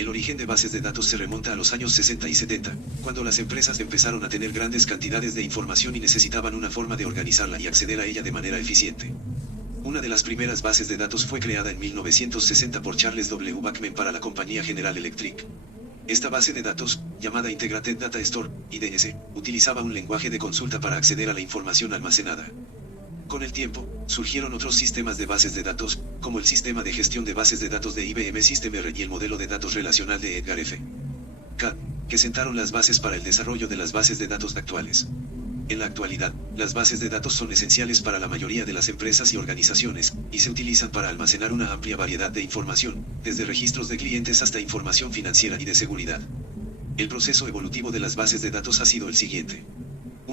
El origen de bases de datos se remonta a los años 60 y 70, cuando las empresas empezaron a tener grandes cantidades de información y necesitaban una forma de organizarla y acceder a ella de manera eficiente. Una de las primeras bases de datos fue creada en 1960 por Charles W. Bachman para la compañía General Electric. Esta base de datos, llamada Integrated Data Store, IDS, utilizaba un lenguaje de consulta para acceder a la información almacenada. Con el tiempo, surgieron otros sistemas de bases de datos, como el sistema de gestión de bases de datos de IBM System R y el modelo de datos relacional de Edgar F. Cad, que sentaron las bases para el desarrollo de las bases de datos actuales. En la actualidad, las bases de datos son esenciales para la mayoría de las empresas y organizaciones, y se utilizan para almacenar una amplia variedad de información, desde registros de clientes hasta información financiera y de seguridad. El proceso evolutivo de las bases de datos ha sido el siguiente.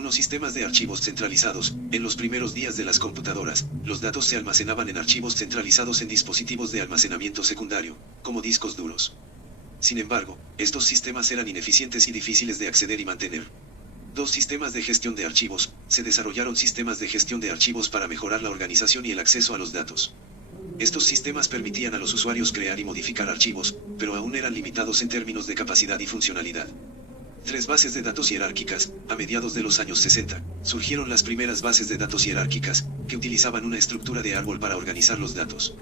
Sistemas de archivos centralizados. En los primeros días de las computadoras, los datos se almacenaban en archivos centralizados en dispositivos de almacenamiento secundario, como discos duros. Sin embargo, estos sistemas eran ineficientes y difíciles de acceder y mantener. Sistemas de gestión de archivos. Se desarrollaron sistemas de gestión de archivos para mejorar la organización y el acceso a los datos. Estos sistemas permitían a los usuarios crear y modificar archivos, pero aún eran limitados en términos de capacidad y funcionalidad. Bases de datos jerárquicas. A mediados de los años 60, surgieron las primeras bases de datos jerárquicas, que utilizaban una estructura de árbol para organizar los datos.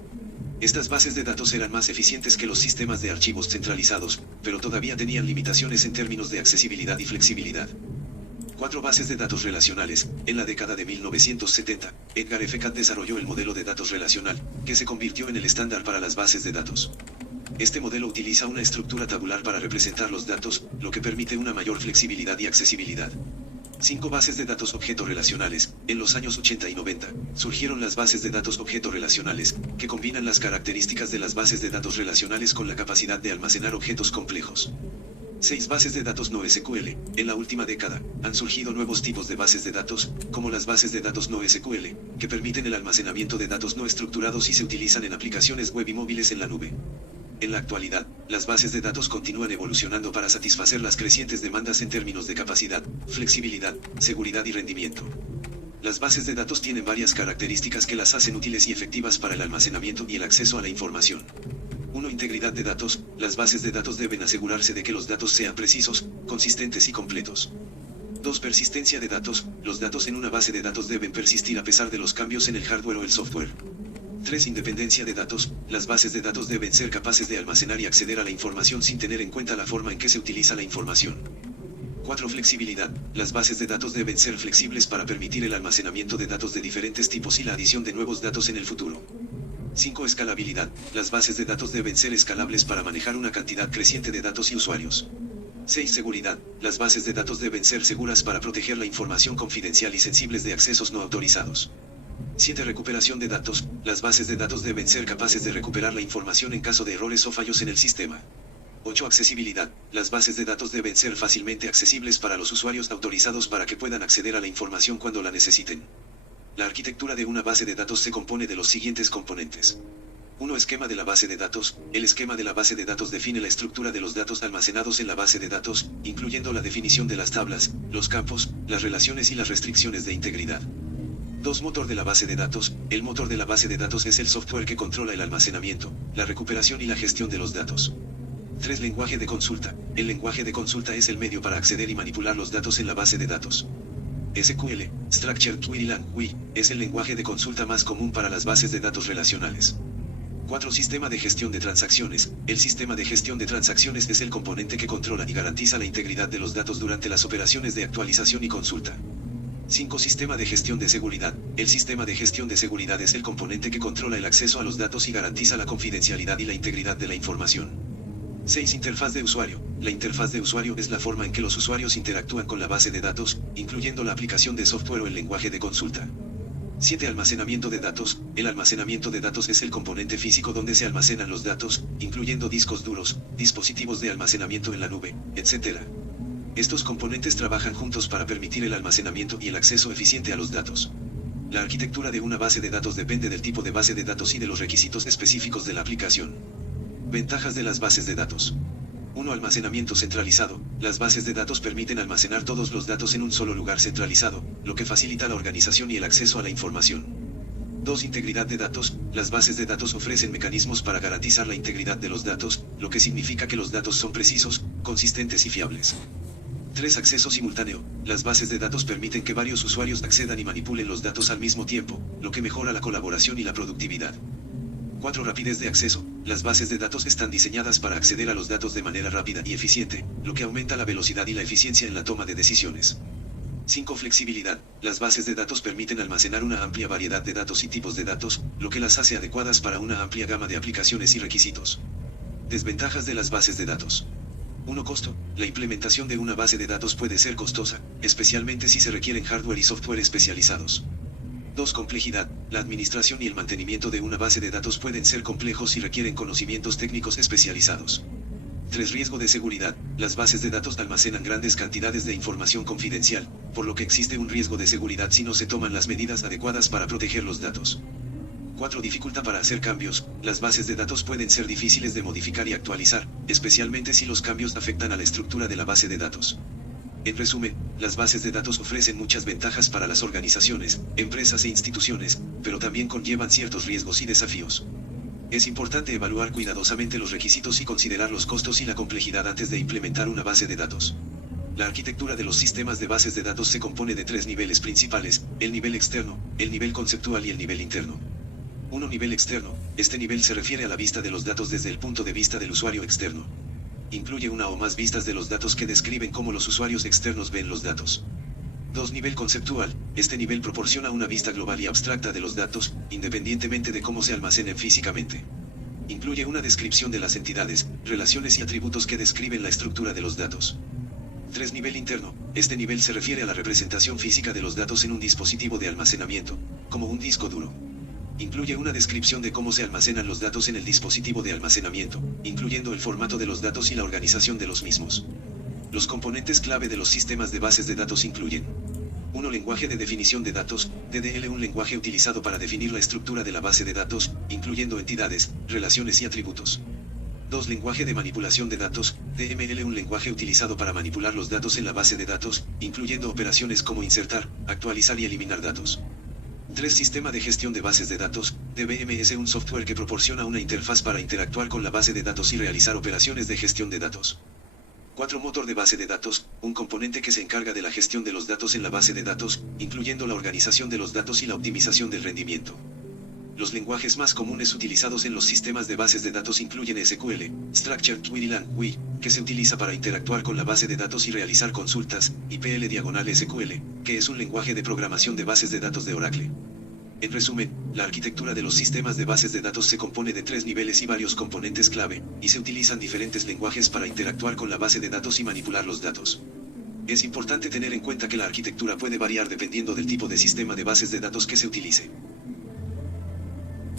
Estas bases de datos eran más eficientes que los sistemas de archivos centralizados, pero todavía tenían limitaciones en términos de accesibilidad y flexibilidad. Bases de datos relacionales. En la década de 1970, Edgar F. Cad desarrolló el modelo de datos relacional, que se convirtió en el estándar para las bases de datos. Este modelo utiliza una estructura tabular para representar los datos, lo que permite una mayor flexibilidad y accesibilidad. 5 bases de datos objeto relacionales. En los años 80 y 90, surgieron las bases de datos objeto relacionales, que combinan las características de las bases de datos relacionales con la capacidad de almacenar objetos complejos. 6 bases de datos no SQL. En la última década, han surgido nuevos tipos de bases de datos, como las bases de datos no SQL, que permiten el almacenamiento de datos no estructurados y se utilizan en aplicaciones web y móviles en la nube. En la actualidad, las bases de datos continúan evolucionando para satisfacer las crecientes demandas en términos de capacidad, flexibilidad, seguridad y rendimiento. Las bases de datos tienen varias características que las hacen útiles y efectivas para el almacenamiento y el acceso a la información. 1. Integridad de datos. Las bases de datos deben asegurarse de que los datos sean precisos, consistentes y completos. 2. Persistencia de datos. Los datos en una base de datos deben persistir a pesar de los cambios en el hardware o el software. 3. Independencia de datos. Las bases de datos deben ser capaces de almacenar y acceder a la información sin tener en cuenta la forma en que se utiliza la información. 4. Flexibilidad. Las bases de datos deben ser flexibles para permitir el almacenamiento de datos de diferentes tipos y la adición de nuevos datos en el futuro. 5. Escalabilidad. Las bases de datos deben ser escalables para manejar una cantidad creciente de datos y usuarios. 6. Seguridad. Las bases de datos deben ser seguras para proteger la información confidencial y sensibles de accesos no autorizados. 7. Recuperación de datos. Las bases de datos deben ser capaces de recuperar la información en caso de errores o fallos en el sistema. 8. Accesibilidad. Las bases de datos deben ser fácilmente accesibles para los usuarios autorizados para que puedan acceder a la información cuando la necesiten. La arquitectura de una base de datos se compone de los siguientes componentes. 1. Esquema de la base de datos. El esquema de la base de datos define la estructura de los datos almacenados en la base de datos, incluyendo la definición de las tablas, los campos, las relaciones y las restricciones de integridad. 2. Motor de la base de datos. El motor de la base de datos es el software que controla el almacenamiento, la recuperación y la gestión de los datos. 3. Lenguaje de consulta. El lenguaje de consulta es el medio para acceder y manipular los datos en la base de datos. SQL, Structured Query Language, es el lenguaje de consulta más común para las bases de datos relacionales. 4. Sistema de gestión de transacciones. El sistema de gestión de transacciones es el componente que controla y garantiza la integridad de los datos durante las operaciones de actualización y consulta. 5. Sistema de gestión de seguridad. El sistema de gestión de seguridad es el componente que controla el acceso a los datos y garantiza la confidencialidad y la integridad de la información. 6. Interfaz de usuario. La interfaz de usuario es la forma en que los usuarios interactúan con la base de datos, incluyendo la aplicación de software o el lenguaje de consulta. 7. Almacenamiento de datos. El almacenamiento de datos es el componente físico donde se almacenan los datos, incluyendo discos duros, dispositivos de almacenamiento en la nube, etc. Estos componentes trabajan juntos para permitir el almacenamiento y el acceso eficiente a los datos. La arquitectura de una base de datos depende del tipo de base de datos y de los requisitos específicos de la aplicación. Ventajas de las bases de datos. 1. Almacenamiento centralizado. Las bases de datos permiten almacenar todos los datos en un solo lugar centralizado, lo que facilita la organización y el acceso a la información. 2. Integridad de datos. las bases de datos ofrecen mecanismos para garantizar la integridad de los datos, lo que significa que los datos son precisos, consistentes y fiables. 3. Acceso simultáneo. Las bases de datos permiten que varios usuarios accedan y manipulen los datos al mismo tiempo, lo que mejora la colaboración y la productividad. 4. Rapidez de acceso. Las bases de datos están diseñadas para acceder a los datos de manera rápida y eficiente, lo que aumenta la velocidad y la eficiencia en la toma de decisiones. 5. Flexibilidad. Las bases de datos permiten almacenar una amplia variedad de datos y tipos de datos, lo que las hace adecuadas para una amplia gama de aplicaciones y requisitos. Desventajas de las bases de datos. 1. Costo. La implementación de una base de datos puede ser costosa, especialmente si se requieren hardware y software especializados. 2. Complejidad. La administración y el mantenimiento de una base de datos pueden ser complejos y requieren conocimientos técnicos especializados. 3. Riesgo de seguridad. Las bases de datos almacenan grandes cantidades de información confidencial, por lo que existe un riesgo de seguridad si no se toman las medidas adecuadas para proteger los datos. 4. Dificultad para hacer cambios. Las bases de datos pueden ser difíciles de modificar y actualizar, especialmente si los cambios afectan a la estructura de la base de datos. En resumen, las bases de datos ofrecen muchas ventajas para las organizaciones, empresas e instituciones, pero también conllevan ciertos riesgos y desafíos. Es importante evaluar cuidadosamente los requisitos y considerar los costos y la complejidad antes de implementar una base de datos. La arquitectura de los sistemas de bases de datos se compone de 3 niveles principales: el nivel externo, el nivel conceptual y el nivel interno. 1. Nivel externo. Este nivel se refiere a la vista de los datos desde el punto de vista del usuario externo. Incluye una o más vistas de los datos que describen cómo los usuarios externos ven los datos. 2. Nivel conceptual. Este nivel proporciona una vista global y abstracta de los datos, independientemente de cómo se almacenen físicamente. Incluye una descripción de las entidades, relaciones y atributos que describen la estructura de los datos. 3. Nivel interno. Este nivel se refiere a la representación física de los datos en un dispositivo de almacenamiento, como un disco duro. Incluye una descripción de cómo se almacenan los datos en el dispositivo de almacenamiento, incluyendo el formato de los datos y la organización de los mismos. Los componentes clave de los sistemas de bases de datos incluyen: 1. Lenguaje de definición de datos, DDL. Un lenguaje utilizado para definir la estructura de la base de datos, incluyendo entidades, relaciones y atributos. 2. Lenguaje de manipulación de datos, DML. Un lenguaje utilizado para manipular los datos en la base de datos, incluyendo operaciones como insertar, actualizar y eliminar datos. 3. Sistema de gestión de bases de datos, DBMS. Un software que proporciona una interfaz para interactuar con la base de datos y realizar operaciones de gestión de datos. 4. Motor de base de datos, un componente que se encarga de la gestión de los datos en la base de datos, incluyendo la organización de los datos y la optimización del rendimiento. Los lenguajes más comunes utilizados en los sistemas de bases de datos incluyen SQL, Structured Query Language, que se utiliza para interactuar con la base de datos y realizar consultas, y PL/SQL, que es un lenguaje de programación de bases de datos de Oracle. En resumen, la arquitectura de los sistemas de bases de datos se compone de 3 niveles y varios componentes clave, y se utilizan diferentes lenguajes para interactuar con la base de datos y manipular los datos. Es importante tener en cuenta que la arquitectura puede variar dependiendo del tipo de sistema de bases de datos que se utilice.